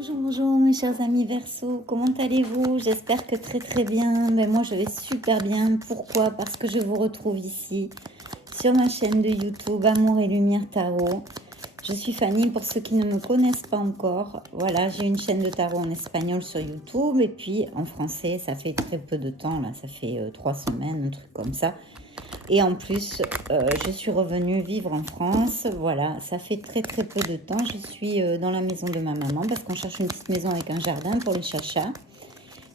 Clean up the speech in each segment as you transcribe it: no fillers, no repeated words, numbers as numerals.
Bonjour, bonjour mes chers amis Verseau, comment allez-vous? J'espère que très bien. Ben, moi je vais super bien. Pourquoi? Parce que je vous retrouve ici sur ma chaîne de YouTube Amour et Lumière Tarot. Je suis Fanny pour ceux qui ne me connaissent pas encore. Voilà, j'ai une chaîne de tarot en espagnol sur YouTube et puis en français, ça fait très peu de temps, là, ça fait 3 semaines, un truc comme ça. Et en plus, je suis revenue vivre en France. Voilà, ça fait très peu de temps. Je suis dans la maison de ma maman parce qu'on cherche une petite maison avec un jardin pour les chachas,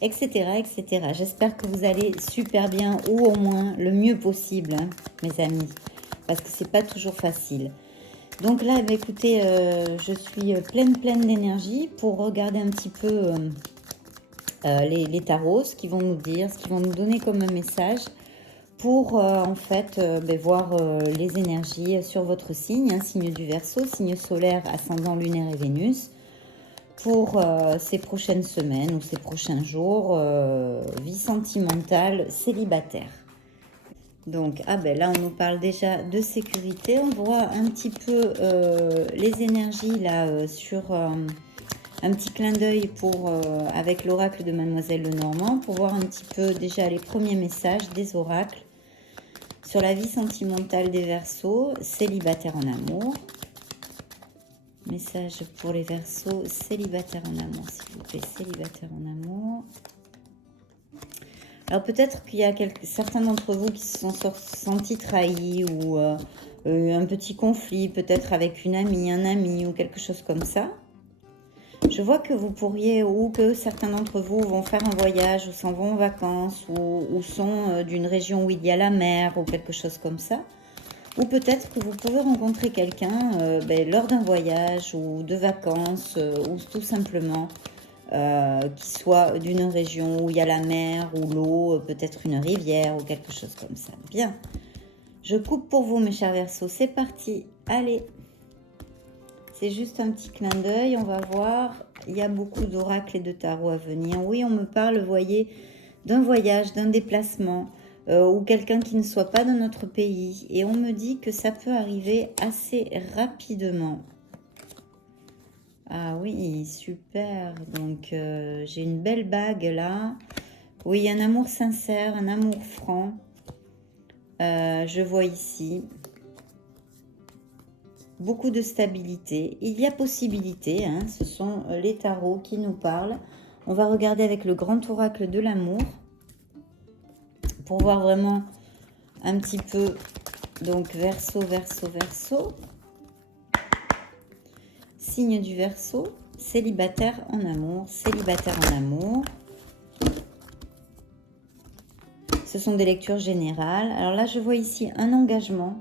etc. etc. J'espère que vous allez super bien ou au moins le mieux possible, hein, mes amis. Parce que c'est pas toujours facile. Donc là, bah, écoutez, je suis pleine d'énergie pour regarder un petit peu les tarots, ce qu'ils vont nous dire, ce qu'ils vont nous donner comme un message pour en fait voir les énergies sur votre signe, hein, signe du Verseau, signe solaire, ascendant lunaire et Vénus, pour ces prochaines semaines ou ces prochains jours, vie sentimentale, célibataire. Donc, là, on nous parle déjà de sécurité. On voit un petit peu les énergies là sur un petit clin d'œil pour avec l'oracle de Mademoiselle Lenormand pour voir un petit peu déjà les premiers messages des oracles sur la vie sentimentale des Verseaux, célibataires en amour. Message pour les Verseaux, célibataires en amour, s'il vous plaît, célibataires en amour. Alors peut-être qu'il y a certains d'entre vous qui se sont sentis trahis ou un petit conflit, peut-être avec une amie, un ami ou quelque chose comme ça. Je vois que vous pourriez, ou que certains d'entre vous vont faire un voyage ou s'en vont en vacances ou sont d'une région où il y a la mer ou quelque chose comme ça. Ou peut-être que vous pouvez rencontrer quelqu'un lors d'un voyage ou de vacances ou tout simplement qui soit d'une région où il y a la mer ou l'eau, peut-être une rivière ou quelque chose comme ça. Bien, je coupe pour vous mes chers Verseaux, c'est parti, allez. C'est juste un petit clin d'œil, on va voir. Il y a beaucoup d'oracles et de tarots à venir. Oui, on me parle, vous voyez, d'un voyage, d'un déplacement, ou quelqu'un qui ne soit pas dans notre pays. Et on me dit que ça peut arriver assez rapidement. Ah oui, super. Donc, j'ai une belle bague là. Oui, un amour sincère, un amour franc. Je vois ici beaucoup de stabilité. Il y a possibilité, hein, ce sont les tarots qui nous parlent. On va regarder avec le grand oracle de l'amour pour voir vraiment un petit peu. Donc Verseau, Verseau, Verseau. Signe du Verseau, célibataire en amour, célibataire en amour. Ce sont des lectures générales. Alors là, je vois ici un engagement.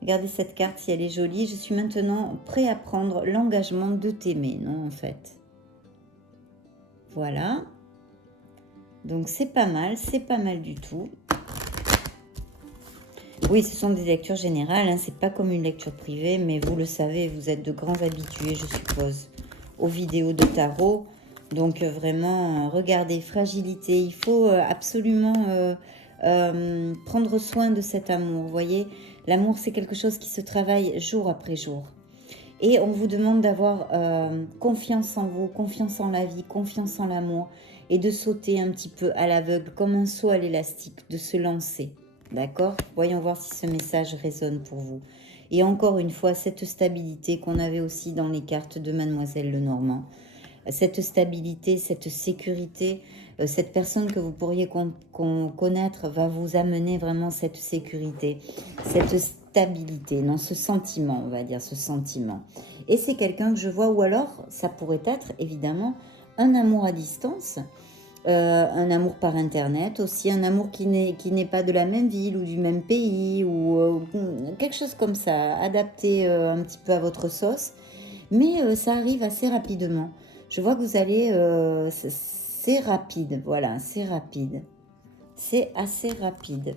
Regardez cette carte, si elle est jolie. Je suis maintenant prêt à prendre l'engagement de t'aimer, non, en fait. Voilà. Donc, c'est pas mal du tout. Oui, ce sont des lectures générales, hein, c'est pas comme une lecture privée, mais vous le savez, vous êtes de grands habitués, je suppose, aux vidéos de tarot. Donc, vraiment, regardez, fragilité. Il faut absolument prendre soin de cet amour, vous voyez. L'amour, c'est quelque chose qui se travaille jour après jour. Et on vous demande d'avoir confiance en vous, confiance en la vie, confiance en l'amour et de sauter un petit peu à l'aveugle comme un saut à l'élastique, de se lancer. D'accord? Voyons voir si ce message résonne pour vous. Et encore une fois, cette stabilité qu'on avait aussi dans les cartes de Mademoiselle Lenormand. Cette stabilité, cette sécurité, cette personne que vous pourriez connaître va vous amener vraiment cette sécurité, cette stabilité, non, ce sentiment, on va dire, ce sentiment. Et c'est quelqu'un que je vois, ou alors ça pourrait être évidemment un amour à distance, un amour par internet, aussi un amour qui n'est pas de la même ville ou du même pays, ou quelque chose comme ça, adapté un petit peu à votre sauce. Mais ça arrive assez rapidement. Je vois que vous allez... c'est rapide, voilà, c'est rapide. C'est assez rapide.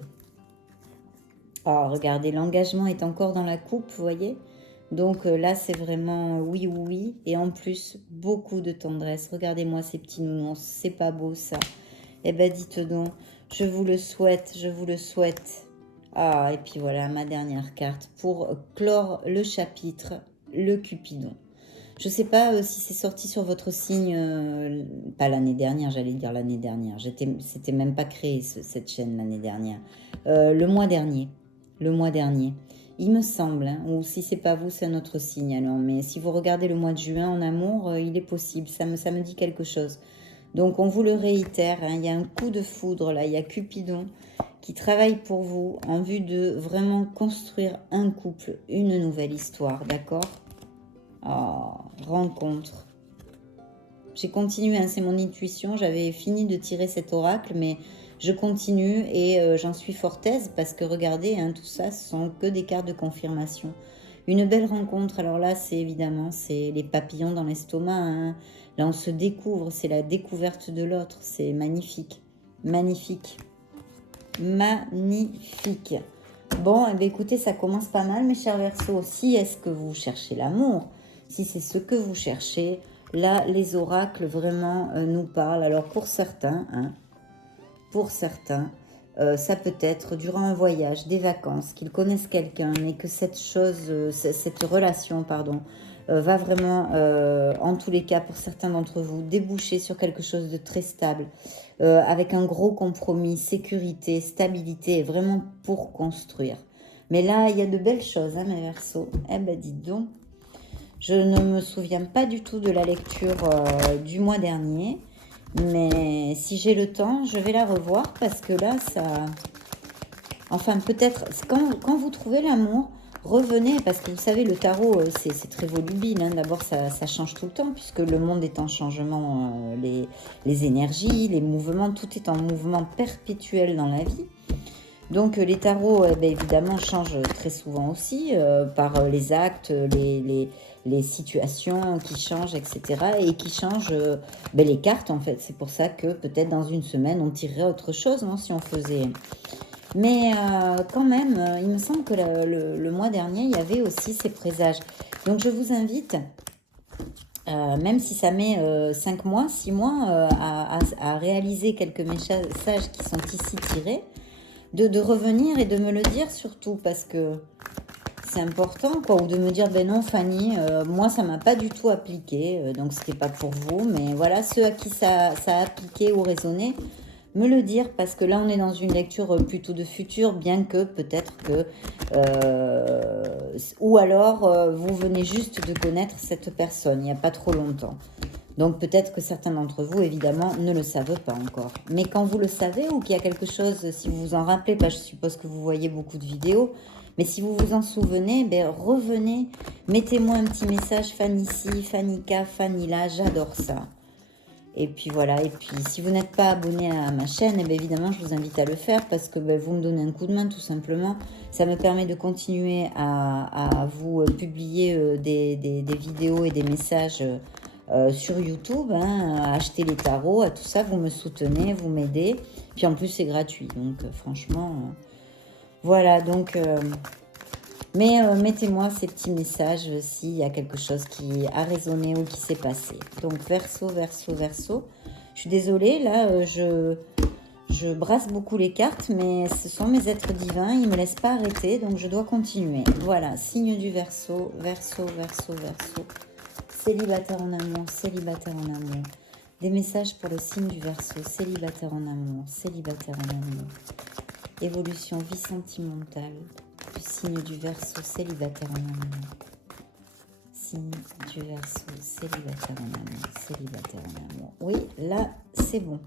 Oh, regardez, l'engagement est encore dans la coupe, vous voyez. Donc là, c'est vraiment oui, oui, oui. Et en plus, beaucoup de tendresse. Regardez-moi ces petits nounours, c'est pas beau ça. Eh ben, dites donc, je vous le souhaite, je vous le souhaite. Ah, et puis voilà, ma dernière carte pour clore le chapitre, le Cupidon. Je ne sais pas si c'est sorti sur votre signe, pas l'année dernière, j'allais dire l'année dernière. C'était même pas créé cette chaîne l'année dernière. Le mois dernier. Le mois dernier. Il me semble, hein, ou si c'est pas vous, c'est un autre signe alors. Mais si vous regardez le mois de juin en amour, il est possible. Ça me dit quelque chose. Donc on vous le réitère, hein, il y a un coup de foudre là, il y a Cupidon qui travaille pour vous en vue de vraiment construire un couple, une nouvelle histoire, d'accord? Oh, rencontre. J'ai continué, hein, c'est mon intuition, j'avais fini de tirer cet oracle, mais je continue et j'en suis fort aise parce que regardez, hein, tout ça, ce sont que des cartes de confirmation. Une belle rencontre, alors là, c'est évidemment, c'est les papillons dans l'estomac, hein. Là, on se découvre, c'est la découverte de l'autre, c'est magnifique, magnifique, magnifique. Bon, eh bien, écoutez, ça commence pas mal, mes chers Verseaux. Si est-ce que vous cherchez l'amour, si c'est ce que vous cherchez, là, les oracles vraiment nous parlent. Alors, pour certains, hein, ça peut être durant un voyage, des vacances, qu'ils connaissent quelqu'un, mais que cette chose, cette relation, pardon, va vraiment, en tous les cas, pour certains d'entre vous, déboucher sur quelque chose de très stable, avec un gros compromis, sécurité, stabilité, et vraiment pour construire. Mais là, il y a de belles choses, hein, mes Verseaux. Eh ben, dites donc. Je ne me souviens pas du tout de la lecture du mois dernier. Mais si j'ai le temps, je vais la revoir parce que là, ça... Enfin, peut-être, quand vous trouvez l'amour, revenez, parce que vous savez, le tarot, c'est très volubile. Hein. D'abord, ça change tout le temps, puisque le monde est en changement, les énergies, les mouvements, tout est en mouvement perpétuel dans la vie. Donc les tarots, évidemment, changent très souvent aussi par les actes, les situations qui changent, etc. Et qui changent les cartes, en fait. C'est pour ça que peut-être dans une semaine, on tirerait autre chose, non, si on faisait... Mais quand même, il me semble que le mois dernier, il y avait aussi ces présages. Donc je vous invite... même si ça met 5 mois, 6 mois à réaliser quelques messages qui sont ici tirés, de revenir et de me le dire surtout parce que c'est important, quoi, ou de me dire ben non Fanny, moi ça m'a pas du tout appliqué, donc c'était pas pour vous, mais voilà, ceux à qui ça a appliqué ou résonné, me le dire parce que là on est dans une lecture plutôt de futur, bien que peut-être que ou alors vous venez juste de connaître cette personne il n'y a pas trop longtemps. Donc peut-être que certains d'entre vous, évidemment, ne le savent pas encore. Mais quand vous le savez ou qu'il y a quelque chose, si vous vous en rappelez, je suppose que vous voyez beaucoup de vidéos, mais si vous vous en souvenez, revenez, mettez-moi un petit message, Fanny ici, Fanny K, Fanny là, j'adore ça. Et puis voilà, et puis si vous n'êtes pas abonné à ma chaîne, évidemment, je vous invite à le faire parce que vous me donnez un coup de main tout simplement. Ça me permet de continuer à vous publier des vidéos et des messages sur YouTube, hein, à acheter les tarots, à tout ça, vous me soutenez, vous m'aidez. Puis en plus, c'est gratuit. Donc franchement, voilà. Donc, mais mettez-moi ces petits messages s'il y a quelque chose qui a résonné ou qui s'est passé. Donc Verseau, Verseau, Verseau. Je suis désolée, là, je brasse beaucoup les cartes, mais ce sont mes êtres divins. Ils ne me laissent pas arrêter, donc je dois continuer. Voilà, signe du Verseau, Verseau, Verseau, Verseau. Célibataire en amour, célibataire en amour. Des messages pour le signe du Verseau, célibataire en amour, célibataire en amour. Évolution vie sentimentale du signe du Verseau, célibataire en amour. Signe du Verseau, célibataire en amour, célibataire en amour. Oui, là, c'est bon.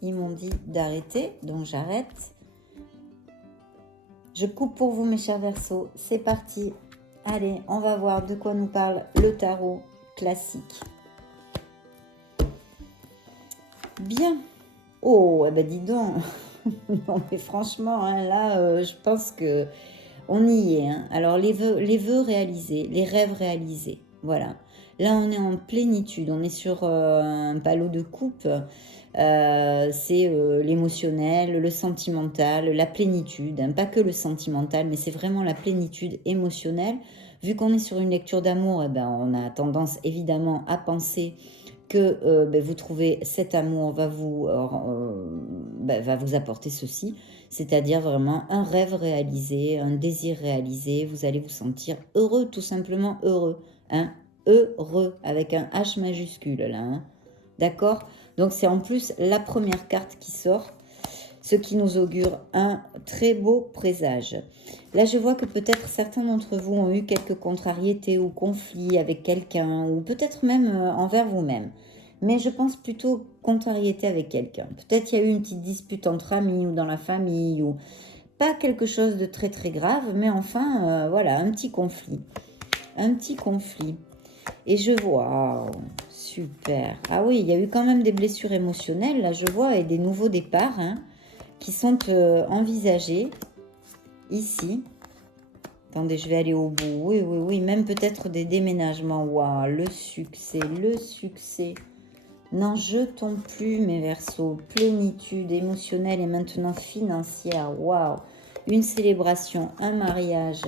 Ils m'ont dit d'arrêter, donc j'arrête. Je coupe pour vous, mes chers Verseaux. C'est parti. Allez, on va voir de quoi nous parle le tarot classique. Bien. Oh, dis donc. Non, mais franchement, hein, là, je pense que on y est. Hein. Alors, les vœux réalisés, les rêves réalisés. Voilà. Là, on est en plénitude. On est sur un palot de coupe. C'est l'émotionnel, le sentimental, la plénitude. Hein. Pas que le sentimental, mais c'est vraiment la plénitude émotionnelle. Vu qu'on est sur une lecture d'amour, on a tendance évidemment à penser que vous trouvez cet amour va vous apporter ceci, c'est-à-dire vraiment un rêve réalisé, un désir réalisé, vous allez vous sentir heureux, tout simplement heureux. Hein. heureux, avec un H majuscule là, hein. D'accord? Donc c'est en plus la première carte qui sort, ce qui nous augure un très beau présage. Là, je vois que peut-être certains d'entre vous ont eu quelques contrariétés ou conflits avec quelqu'un, ou peut-être même envers vous-même. Mais je pense plutôt contrariété avec quelqu'un. Peut-être il y a eu une petite dispute entre amis ou dans la famille, ou pas quelque chose de très très grave, mais enfin, voilà, un petit conflit. Un petit conflit. Et je vois, oh, super. Ah oui, il y a eu quand même des blessures émotionnelles, là je vois, et des nouveaux départs, hein, qui sont envisagés ici. Attendez, je vais aller au bout. Oui, oui, oui, même peut-être des déménagements. Waouh, le succès, le succès. N'en jetons plus, mes Verseaux. Plénitude émotionnelle et maintenant financière. Waouh, une célébration, un mariage,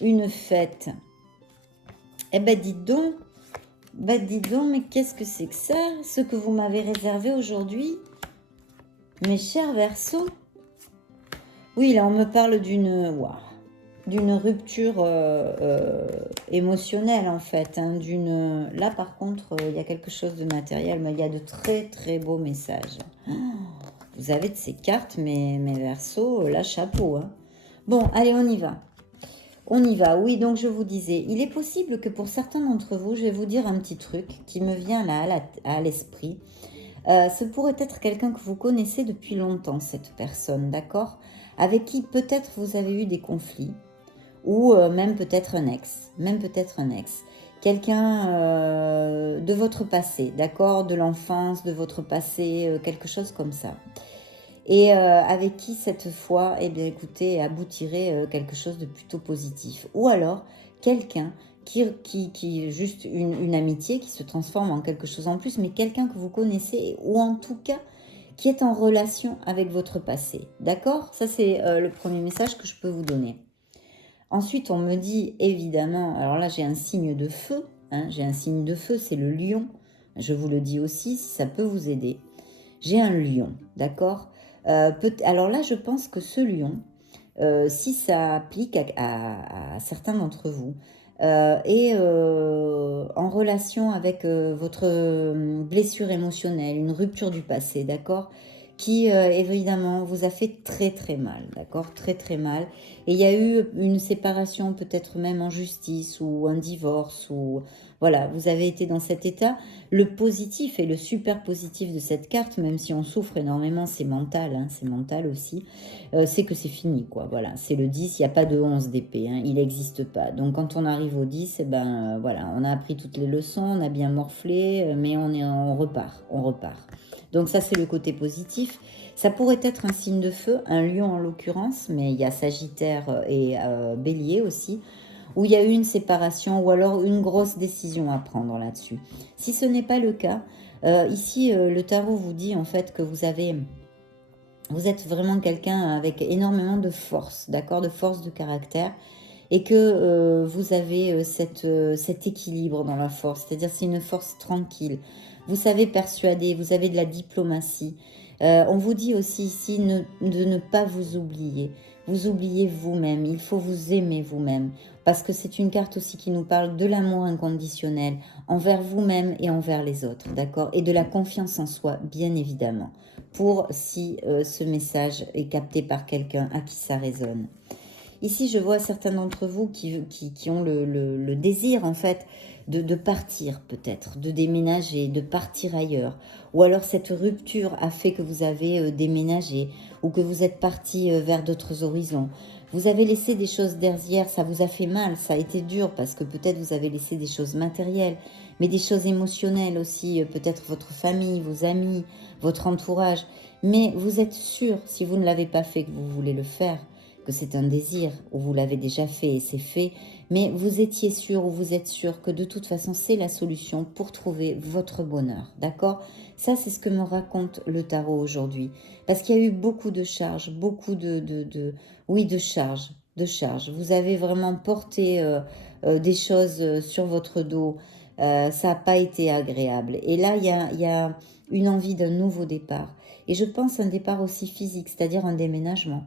une fête. Eh ben, dites donc. Bah, dites donc, mais qu'est-ce que c'est que ça? Ce que vous m'avez réservé aujourd'hui, mes chers Verseaux. Oui, là, on me parle d'une... Waouh, d'une rupture émotionnelle en fait, hein, là par contre il y a quelque chose de matériel, mais il y a de très très beaux messages. Oh, vous avez de ces cartes, mes Verseaux, là chapeau, hein. Bon, allez, on y va. On y va, oui, donc je vous disais, il est possible que pour certains d'entre vous, je vais vous dire un petit truc qui me vient là à l'esprit. Ce pourrait être quelqu'un que vous connaissez depuis longtemps, cette personne, d'accord? Avec qui peut-être vous avez eu des conflits, ou même peut-être un ex, quelqu'un de votre passé, d'accord, de l'enfance, de votre passé, quelque chose comme ça. Et avec qui cette fois, eh bien écoutez, aboutirait quelque chose de plutôt positif. Ou alors quelqu'un qui est juste une amitié qui se transforme en quelque chose en plus, mais quelqu'un que vous connaissez, ou en tout cas qui est en relation avec votre passé. D'accord? Ça c'est le premier message que je peux vous donner. Ensuite, on me dit évidemment, alors là j'ai un signe de feu, hein, j'ai un signe de feu, c'est le lion. Je vous le dis aussi si ça peut vous aider. J'ai un lion, d'accord? Alors là, je pense que ce lion, si ça applique à certains d'entre vous, est en relation avec votre blessure émotionnelle, une rupture du passé, d'accord? Qui évidemment vous a fait très très mal, d'accord? Très très mal. Et il y a eu une séparation, peut-être même en justice, ou un divorce, ou voilà, vous avez été dans cet état. Le positif et le super positif de cette carte, même si on souffre énormément, c'est mental, hein, c'est mental aussi, c'est que c'est fini, quoi. Voilà, c'est le 10, il n'y a pas de 11 d'épée, hein, il n'existe pas. Donc quand on arrive au 10, eh ben, voilà, on a appris toutes les leçons, on a bien morflé, mais on repart, on repart. Donc ça, c'est le côté positif. Ça pourrait être un signe de feu, un lion en l'occurrence, mais il y a Sagittaire et Bélier aussi, où il y a eu une séparation ou alors une grosse décision à prendre là-dessus. Si ce n'est pas le cas, ici, le tarot vous dit en fait que vous êtes vraiment quelqu'un avec énormément de force, d'accord, de force de caractère, et que vous avez cet équilibre dans la force, c'est-à-dire c'est une force tranquille. Vous savez persuader, vous avez de la diplomatie. On vous dit aussi ici de ne pas vous oublier. Vous oubliez vous-même, il faut vous aimer vous-même, parce que c'est une carte aussi qui nous parle de l'amour inconditionnel envers vous-même et envers les autres, d'accord? Et de la confiance en soi, bien évidemment, pour si ce message est capté par quelqu'un à qui ça résonne. Ici, je vois certains d'entre vous qui ont le désir, en fait, de partir peut-être, de déménager, de partir ailleurs. Ou alors cette rupture a fait que vous avez déménagé ou que vous êtes parti vers d'autres horizons. Vous avez laissé des choses derrière, ça vous a fait mal, ça a été dur parce que peut-être vous avez laissé des choses matérielles, mais des choses émotionnelles aussi, peut-être votre famille, vos amis, votre entourage. Mais vous êtes sûr, si vous ne l'avez pas fait, que vous voulez le faire, que c'est un désir, ou vous l'avez déjà fait et c'est fait, mais vous étiez sûr ou vous êtes sûr que de toute façon c'est la solution pour trouver votre bonheur, d'accord? Ça c'est ce que me raconte le tarot aujourd'hui, parce qu'il y a eu beaucoup de charges, beaucoup oui, de charges, Vous avez vraiment porté des choses sur votre dos, ça n'a pas été agréable. Et là il y a une envie d'un nouveau départ. Et je pense un départ aussi physique, c'est-à-dire un déménagement.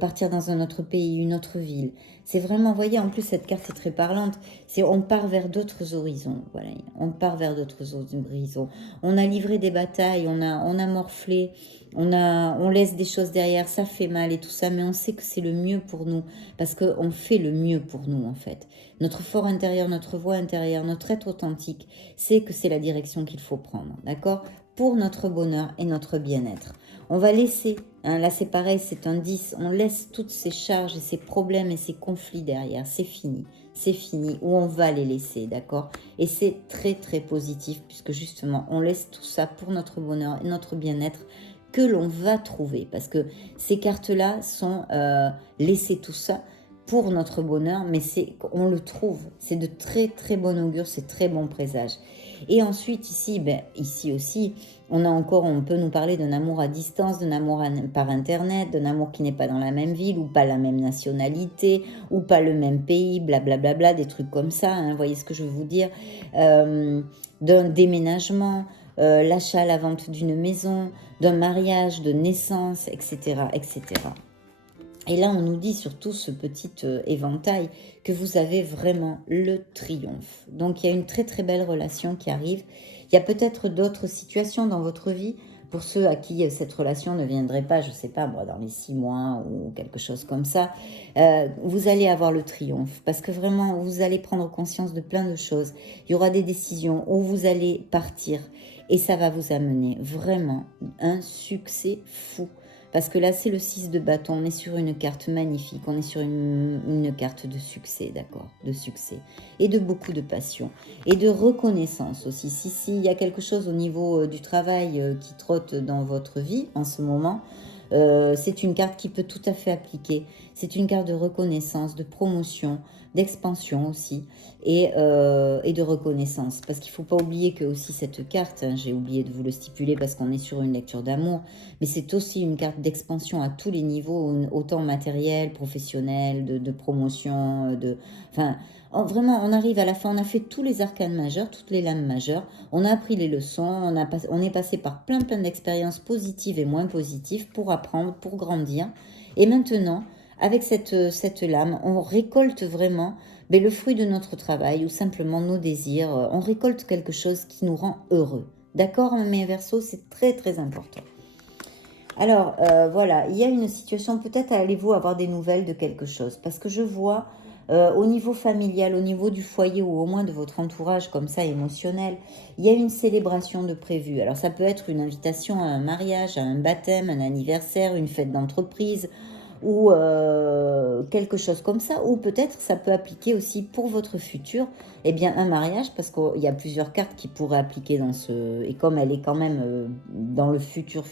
Partir dans un autre pays, une autre ville. C'est vraiment, vous voyez, en plus cette carte est très parlante, c'est on part vers d'autres horizons, voilà, on part vers d'autres horizons. On a livré des batailles, on a morflé, on laisse des choses derrière, ça fait mal et tout ça, mais on sait que c'est le mieux pour nous, parce qu'on fait le mieux pour nous en fait. Notre fort intérieur, notre voix intérieure, notre être authentique, c'est que c'est la direction qu'il faut prendre, d'accord? Pour notre bonheur et notre bien-être. On va laisser, hein, là c'est pareil, c'est un 10, on laisse toutes ces charges et ces problèmes et ces conflits derrière, c'est fini, ou on va les laisser, d'accord? Et c'est très très positif, puisque justement, on laisse tout ça pour notre bonheur et notre bien-être, que l'on va trouver, parce que ces cartes-là sont laisser tout ça pour notre bonheur, mais on le trouve, c'est de très très bon augure, c'est très bon présage. Et ensuite ici, ici aussi, on peut nous parler d'un amour à distance, d'un amour par internet, d'un amour qui n'est pas dans la même ville, ou pas la même nationalité, ou pas le même pays, blablabla, bla bla, des trucs comme ça, hein, voyez ce que je veux vous dire, d'un déménagement, l'achat, la vente d'une maison, d'un mariage, de naissance, etc., etc. Et là, on nous dit sur tout ce petit éventail que vous avez vraiment le triomphe. Donc, il y a une très très belle relation qui arrive. Il y a peut-être d'autres situations dans votre vie, pour ceux à qui cette relation ne viendrait pas, je ne sais pas, moi, dans les 6 mois ou quelque chose comme ça, vous allez avoir le triomphe. Parce que vraiment, vous allez prendre conscience de plein de choses. Il y aura des décisions où vous allez partir. Et ça va vous amener vraiment un succès fou. Parce que là, c'est le 6 de bâton, on est sur une carte magnifique, on est sur une carte de succès, d'accord, de succès, et de beaucoup de passion, et de reconnaissance aussi. Si il y a quelque chose au niveau du travail qui trotte dans votre vie en ce moment, c'est une carte qui peut tout à fait appliquer. C'est une carte de reconnaissance, de promotion, d'expansion aussi, et de reconnaissance. Parce qu'il ne faut pas oublier que aussi cette carte, hein, j'ai oublié de vous le stipuler parce qu'on est sur une lecture d'amour, mais c'est aussi une carte d'expansion à tous les niveaux, autant matériel, professionnel, de promotion, enfin, vraiment, on arrive à la fin, on a fait tous les arcanes majeurs, toutes les lames majeures, on a appris les leçons, on est passé par plein d'expériences positives et moins positives pour apprendre, pour grandir. Et maintenant, avec cette lame, on récolte vraiment le fruit de notre travail ou simplement nos désirs. On récolte quelque chose qui nous rend heureux. D'accord, mes Verseaux, c'est très très important. Alors, voilà, il y a une situation, peut-être allez-vous avoir des nouvelles de quelque chose, parce que je vois au niveau familial, au niveau du foyer ou au moins de votre entourage comme ça émotionnel, il y a une célébration de prévu. Alors, ça peut être une invitation à un mariage, à un baptême, un anniversaire, une fête d'entreprise ou quelque chose comme ça, ou peut-être ça peut appliquer aussi pour votre futur, eh bien un mariage, parce qu'il y a plusieurs cartes qui pourraient appliquer dans ce, et comme elle est quand même dans le futur,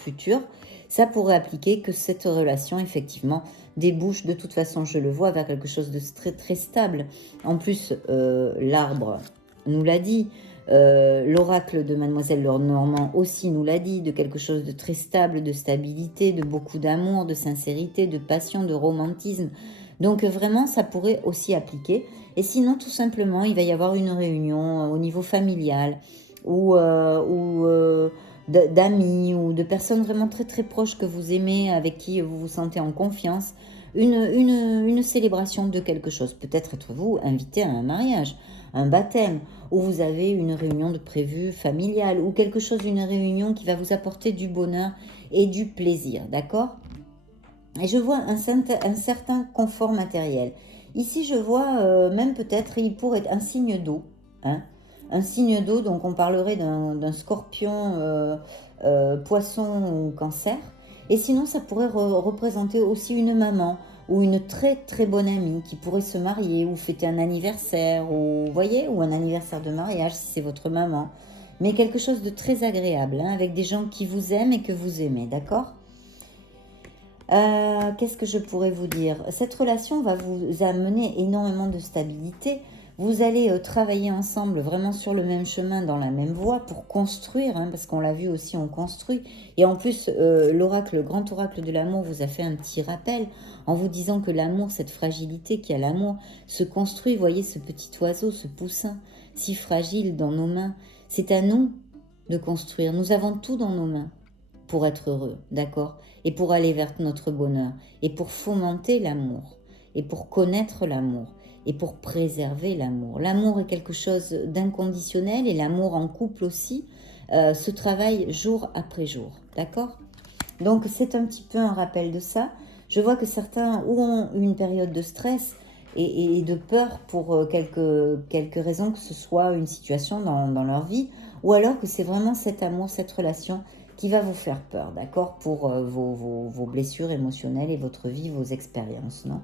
ça pourrait appliquer que cette relation, effectivement, débouche, de toute façon, je le vois, vers quelque chose de très, très stable. En plus, l'arbre nous l'a dit, l'oracle de Mademoiselle Lenormand aussi nous l'a dit, de quelque chose de très stable, de stabilité, de beaucoup d'amour, de sincérité, de passion, de romantisme. Donc vraiment, ça pourrait aussi appliquer. Et sinon, tout simplement, il va y avoir une réunion au niveau familial ou d'amis ou de personnes vraiment très très proches que vous aimez, avec qui vous vous sentez en confiance, une célébration de quelque chose. Peut-être être-vous invité à un mariage, un baptême, ou vous avez une réunion de prévue familiale, ou quelque chose, une réunion qui va vous apporter du bonheur et du plaisir, d'accord? Et je vois un certain confort matériel. Ici, je vois même peut-être, il pourrait être un signe d'eau, hein, un signe d'eau, donc on parlerait d'un scorpion, poisson ou cancer. Et sinon, ça pourrait représenter aussi une maman ou une très très bonne amie qui pourrait se marier ou fêter un anniversaire, ou vous voyez, ou un anniversaire de mariage si c'est votre maman. Mais quelque chose de très agréable, hein, avec des gens qui vous aiment et que vous aimez, d'accord? Qu'est-ce que je pourrais vous dire? Cette relation va vous amener énormément de stabilité. Vous allez travailler ensemble vraiment sur le même chemin, dans la même voie pour construire, hein, parce qu'on l'a vu aussi, on construit. Et en plus, l'oracle, le grand oracle de l'amour vous a fait un petit rappel en vous disant que l'amour, cette fragilité qui a l'amour, se construit. Vous voyez ce petit oiseau, ce poussin, si fragile dans nos mains. C'est à nous de construire. Nous avons tout dans nos mains. pour être heureux, d'accord? Et pour aller vers notre bonheur, et pour fomenter l'amour, et pour connaître l'amour, et pour préserver l'amour. L'amour est quelque chose d'inconditionnel, et l'amour en couple aussi se travaille jour après jour, d'accord? Donc c'est un petit peu un rappel de ça. Je vois que certains ont une période de stress et de peur pour quelques raisons, que ce soit une situation dans leur vie, ou alors que c'est vraiment cet amour, cette relation qui va vous faire peur, d'accord, pour vos blessures émotionnelles et votre vie, vos expériences, non?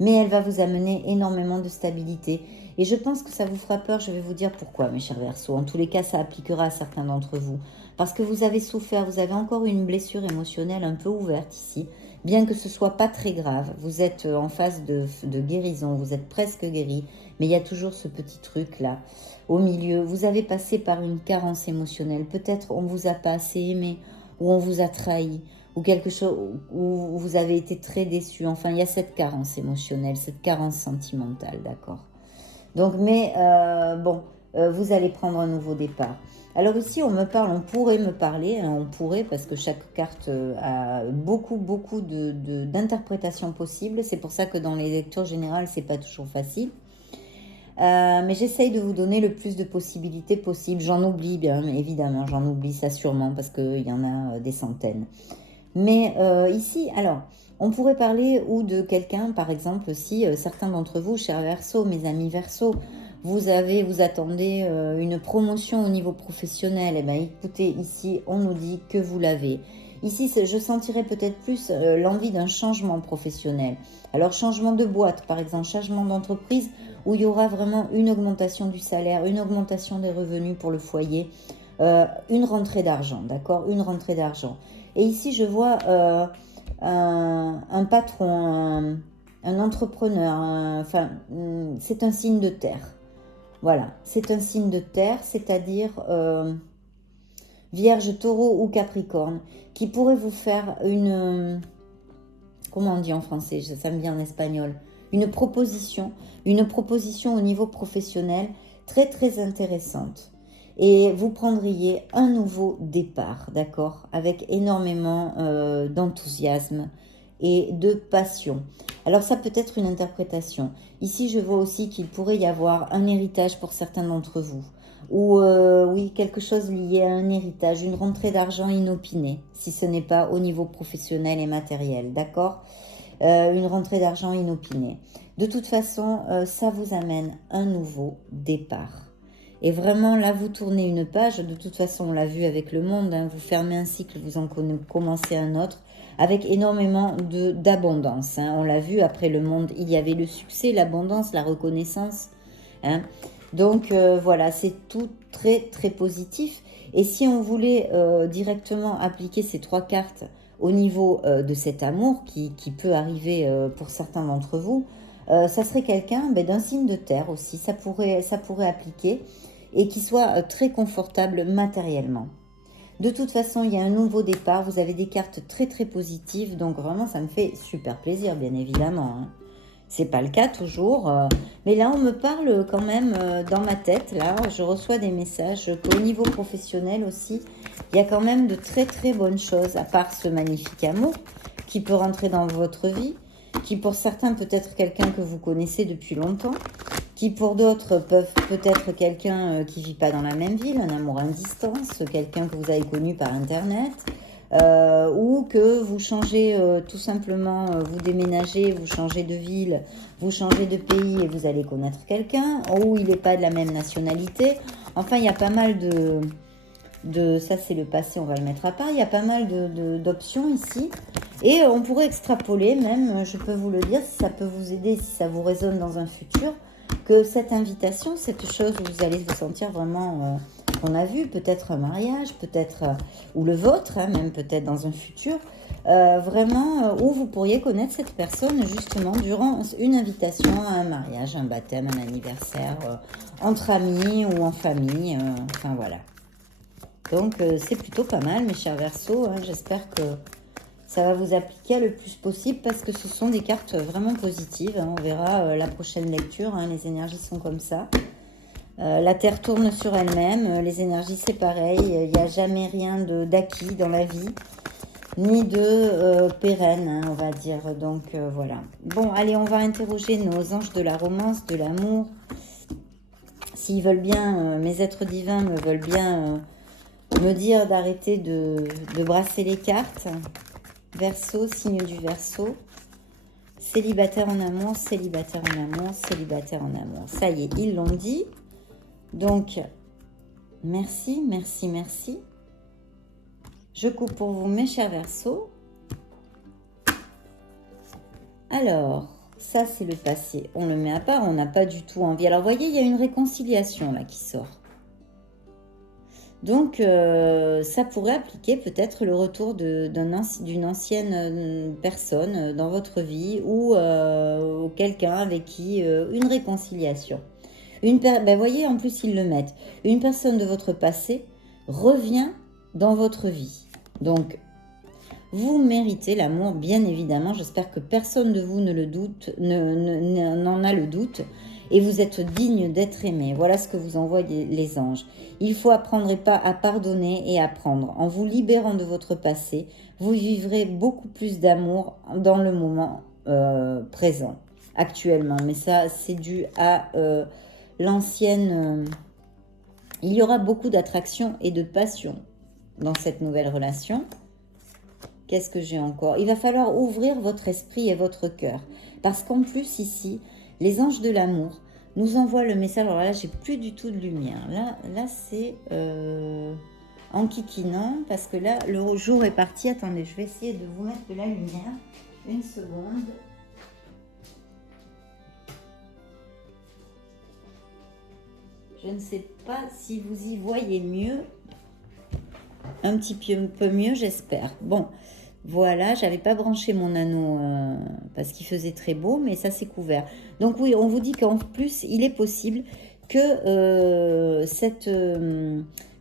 Mais elle va vous amener énormément de stabilité. Et je pense que ça vous fera peur, je vais vous dire pourquoi, mes chers Verseaux. En tous les cas, ça appliquera à certains d'entre vous. Parce que vous avez souffert, vous avez encore une blessure émotionnelle un peu ouverte ici, bien que ce ne soit pas très grave. Vous êtes en phase de guérison, vous êtes presque guéri, mais il y a toujours ce petit truc-là au milieu. Vous avez passé par une carence émotionnelle. Peut-être on ne vous a pas assez aimé, ou on vous a trahi, ou quelque chose où vous avez été très déçu. Enfin, il y a cette carence émotionnelle, cette carence sentimentale, d'accord? Donc, mais vous allez prendre un nouveau départ. Alors ici, on pourrait me parler, hein, on pourrait, parce que chaque carte a beaucoup d'interprétations possibles. C'est pour ça que dans les lectures générales, c'est pas toujours facile. Mais j'essaye de vous donner le plus de possibilités possibles. J'en oublie bien, évidemment, j'en oublie ça sûrement, parce qu'il y en a des centaines. Mais ici, alors, on pourrait parler ou de quelqu'un, par exemple, si certains d'entre vous, chers Verseaux, mes amis Verseaux, vous attendez une promotion au niveau professionnel. Eh bien, écoutez, ici, on nous dit que vous l'avez. Ici, je sentirais peut-être plus l'envie d'un changement professionnel. Alors, changement de boîte, par exemple, changement d'entreprise, où il y aura vraiment une augmentation du salaire, une augmentation des revenus pour le foyer, une rentrée d'argent, d'accord? Une rentrée d'argent. Et ici, je vois un patron, un entrepreneur, c'est un signe de terre. Voilà, c'est un signe de terre, c'est-à-dire Vierge, Taureau ou Capricorne, qui pourrait vous faire comment on dit en français, ça me vient en espagnol, une proposition au niveau professionnel très très intéressante. Et vous prendriez un nouveau départ, d'accord, avec énormément d'enthousiasme et de passion. Alors ça peut être une interprétation. Ici, je vois aussi qu'il pourrait y avoir un héritage pour certains d'entre vous. Ou oui, quelque chose lié à un héritage, une rentrée d'argent inopinée, si ce n'est pas au niveau professionnel et matériel, d'accord? Une rentrée d'argent inopinée. De toute façon, ça vous amène un nouveau départ. Et vraiment, là, vous tournez une page. De toute façon, on l'a vu avec le monde. Hein, vous fermez un cycle, vous en commencez un autre, avec énormément d'abondance. Hein. On l'a vu, après le monde, il y avait le succès, l'abondance, la reconnaissance. Hein. Donc, voilà, c'est tout très, très positif. Et si on voulait directement appliquer ces 3 cartes au niveau de cet amour qui peut arriver pour certains d'entre vous, ça serait quelqu'un d'un signe de terre aussi. Ça pourrait appliquer et qui soit très confortable matériellement. De toute façon, il y a un nouveau départ. Vous avez des cartes très très positives. Donc vraiment, ça me fait super plaisir, bien évidemment. Hein. C'est pas le cas toujours. Mais là, on me parle quand même dans ma tête. Là, je reçois des messages qu'au niveau professionnel aussi, il y a quand même de très très bonnes choses, à part ce magnifique amour qui peut rentrer dans votre vie, qui pour certains peut être quelqu'un que vous connaissez depuis longtemps, qui pour d'autres peuvent peut-être quelqu'un qui ne vit pas dans la même ville, un amour à distance, quelqu'un que vous avez connu par Internet, ou que vous changez tout simplement, vous déménagez, vous changez de ville, vous changez de pays et vous allez connaître quelqu'un, ou il n'est pas de la même nationalité. Enfin, il y a pas mal ça c'est le passé, on va le mettre à part, il y a pas mal d'options ici. Et on pourrait extrapoler même, je peux vous le dire, si ça peut vous aider, si ça vous résonne dans un futur, que cette invitation, cette chose où vous allez vous sentir vraiment, on a vu, peut-être un mariage, peut-être, ou le vôtre, hein, même peut-être dans un futur, vraiment, où vous pourriez connaître cette personne justement durant une invitation à un mariage, un baptême, un anniversaire, entre amis ou en famille, enfin voilà. Donc c'est plutôt pas mal, mes chers Verseaux, hein, j'espère que ça va vous appliquer le plus possible parce que ce sont des cartes vraiment positives. Hein. On verra la prochaine lecture. Hein, les énergies sont comme ça. La Terre tourne sur elle-même, les énergies c'est pareil, il n'y a jamais rien d'acquis dans la vie, ni de pérenne, hein, on va dire. Donc voilà. Bon, allez, on va interroger nos anges de la romance, de l'amour. S'ils veulent bien, mes êtres divins me veulent bien me dire d'arrêter de brasser les cartes. Verseau, signe du Verseau. Célibataire en amour, célibataire en amour, célibataire en amour. Ça y est, ils l'ont dit. Donc, merci, merci, merci. Je coupe pour vous, mes chers Verseaux. Alors, ça c'est le passé. On le met à part, on n'a pas du tout envie. Alors, vous voyez, il y a une réconciliation là qui sort. Donc, ça pourrait appliquer peut-être le retour d'une ancienne personne dans votre vie ou quelqu'un avec qui une réconciliation. Ben, voyez, en plus, ils le mettent. Une personne de votre passé revient dans votre vie. Donc, vous méritez l'amour, bien évidemment. J'espère que personne de vous ne le doute, n'en a le doute. Et vous êtes digne d'être aimé. Voilà ce que vous envoient les anges. Il faut apprendre à pardonner et apprendre. En vous libérant de votre passé, vous vivrez beaucoup plus d'amour dans le moment présent, actuellement. Mais ça, c'est dû à l'ancienne... il y aura beaucoup d'attraction et de passion dans cette nouvelle relation. Qu'est-ce que j'ai encore? Il va falloir ouvrir votre esprit et votre cœur. Parce qu'en plus, ici, les anges de l'amour nous envoient le message. Alors là, j'ai plus du tout de lumière. Là c'est en kikinant. Parce que là, le jour est parti. Attendez, je vais essayer de vous mettre de la lumière. Une seconde. Je ne sais pas si vous y voyez mieux. Un petit peu mieux, j'espère. Bon, voilà, j'avais pas branché mon anneau parce qu'il faisait très beau, mais ça c'est couvert. Donc oui, on vous dit qu'en plus, il est possible que cette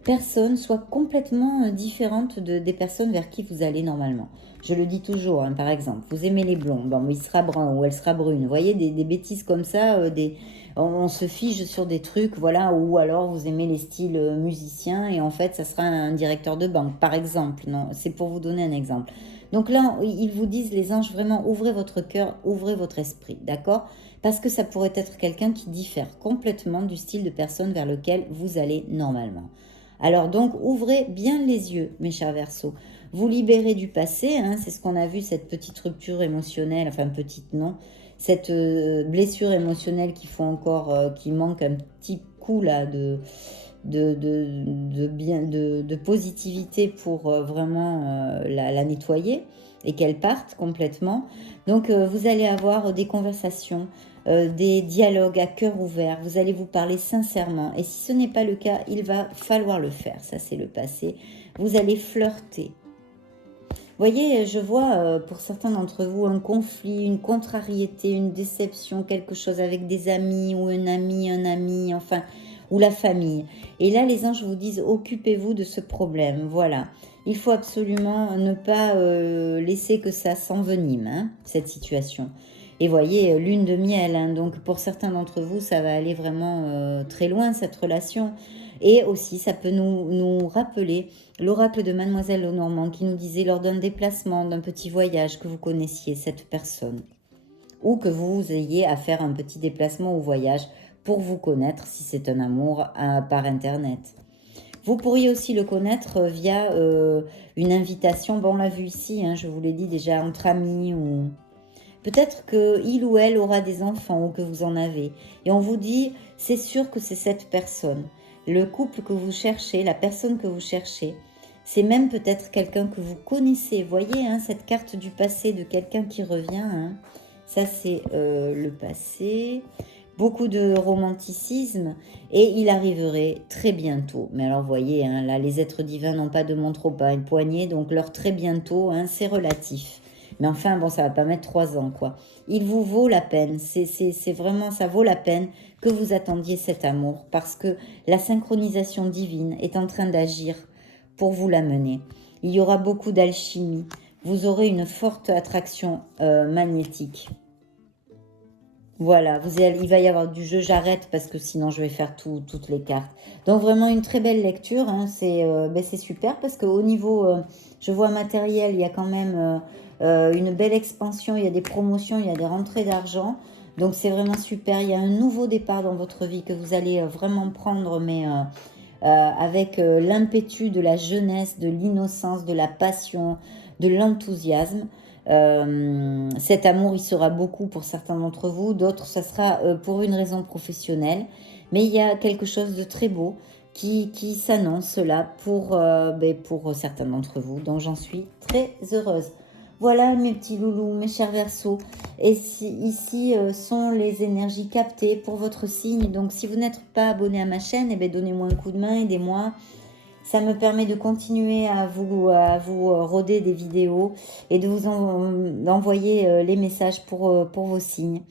personne soit complètement différente des personnes vers qui vous allez normalement. Je le dis toujours, hein, par exemple, vous aimez les blonds, bon, il sera brun ou elle sera brune. Vous voyez, des bêtises comme ça, on se fige sur des trucs, voilà, ou alors vous aimez les styles musiciens et en fait, ça sera un directeur de banque, par exemple. Non, c'est pour vous donner un exemple. Donc là, ils vous disent, les anges, vraiment, ouvrez votre cœur, ouvrez votre esprit, d'accord? Parce que ça pourrait être quelqu'un qui diffère complètement du style de personne vers lequel vous allez normalement. Alors donc, ouvrez bien les yeux, mes chers Verseaux. Vous libérez du passé, hein, c'est ce qu'on a vu, cette petite rupture émotionnelle, enfin petite non, cette blessure émotionnelle qui font encore, qui manque un petit coup là de positivité pour vraiment la nettoyer et qu'elle parte complètement. Donc vous allez avoir des conversations, des dialogues à cœur ouvert, vous allez vous parler sincèrement et si ce n'est pas le cas, il va falloir le faire, ça c'est le passé. Vous allez flirter. Vous voyez, je vois pour certains d'entre vous un conflit, une contrariété, une déception, quelque chose avec des amis ou un ami, enfin, ou la famille. Et là, les anges vous disent, occupez-vous de ce problème, voilà. Il faut absolument ne pas laisser que ça s'envenime, hein, cette situation. Et voyez, lune de miel, hein, donc pour certains d'entre vous, ça va aller vraiment très loin, cette relation. Et aussi, ça peut nous rappeler l'oracle de Mademoiselle Lenormand qui nous disait lors d'un déplacement, d'un petit voyage, que vous connaissiez cette personne. Ou que vous ayez à faire un petit déplacement ou voyage pour vous connaître si c'est un amour par Internet. Vous pourriez aussi le connaître via une invitation. Bon, on l'a vu ici, hein, je vous l'ai dit déjà, entre amis ou... Peut-être qu'il ou elle aura des enfants ou que vous en avez. Et on vous dit, c'est sûr que c'est cette personne. Le couple que vous cherchez, la personne que vous cherchez, c'est même peut-être quelqu'un que vous connaissez. Voyez, hein, cette carte du passé de quelqu'un qui revient. Hein. Ça, c'est le passé. Beaucoup de romanticisme. Et il arriverait très bientôt. Mais alors, voyez, hein, là, les êtres divins n'ont pas de montre au pas, une poignée. Donc, leur très bientôt, hein, c'est relatif. Mais enfin, bon, ça va pas mettre 3 ans, quoi. Il vous vaut la peine. C'est vraiment, ça vaut la peine que vous attendiez cet amour. Parce que la synchronisation divine est en train d'agir pour vous l'amener. Il y aura beaucoup d'alchimie. Vous aurez une forte attraction magnétique. Voilà, il va y avoir du jeu, j'arrête parce que sinon je vais faire toutes les cartes. Donc vraiment une très belle lecture, hein, c'est super parce qu'au niveau, je vois matériel, il y a quand même une belle expansion, il y a des promotions, il y a des rentrées d'argent. Donc c'est vraiment super, il y a un nouveau départ dans votre vie que vous allez vraiment prendre, mais avec l'impétu de la jeunesse, de l'innocence, de la passion, de l'enthousiasme. Cet amour, il sera beaucoup pour certains d'entre vous, d'autres, ça sera pour une raison professionnelle. Mais il y a quelque chose de très beau qui s'annonce là pour certains d'entre vous. Donc j'en suis très heureuse. Voilà mes petits loulous, mes chers Verseaux. Et ici sont les énergies captées pour votre signe. Donc si vous n'êtes pas abonné à ma chaîne, eh bien, donnez-moi un coup de main, aidez-moi. Ça me permet de continuer à vous roder des vidéos et de vous envoyer les messages pour vos signes.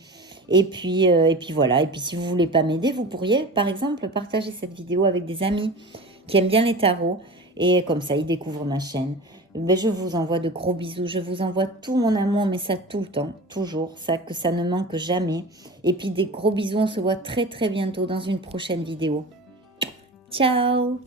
Et puis voilà. Et puis si vous voulez pas m'aider, vous pourriez par exemple partager cette vidéo avec des amis qui aiment bien les tarots. Et comme ça, ils découvrent ma chaîne. Ben, je vous envoie de gros bisous. Je vous envoie tout mon amour, mais ça tout le temps, toujours. Ça, que ça ne manque jamais. Et puis des gros bisous. On se voit très très bientôt dans une prochaine vidéo. Ciao!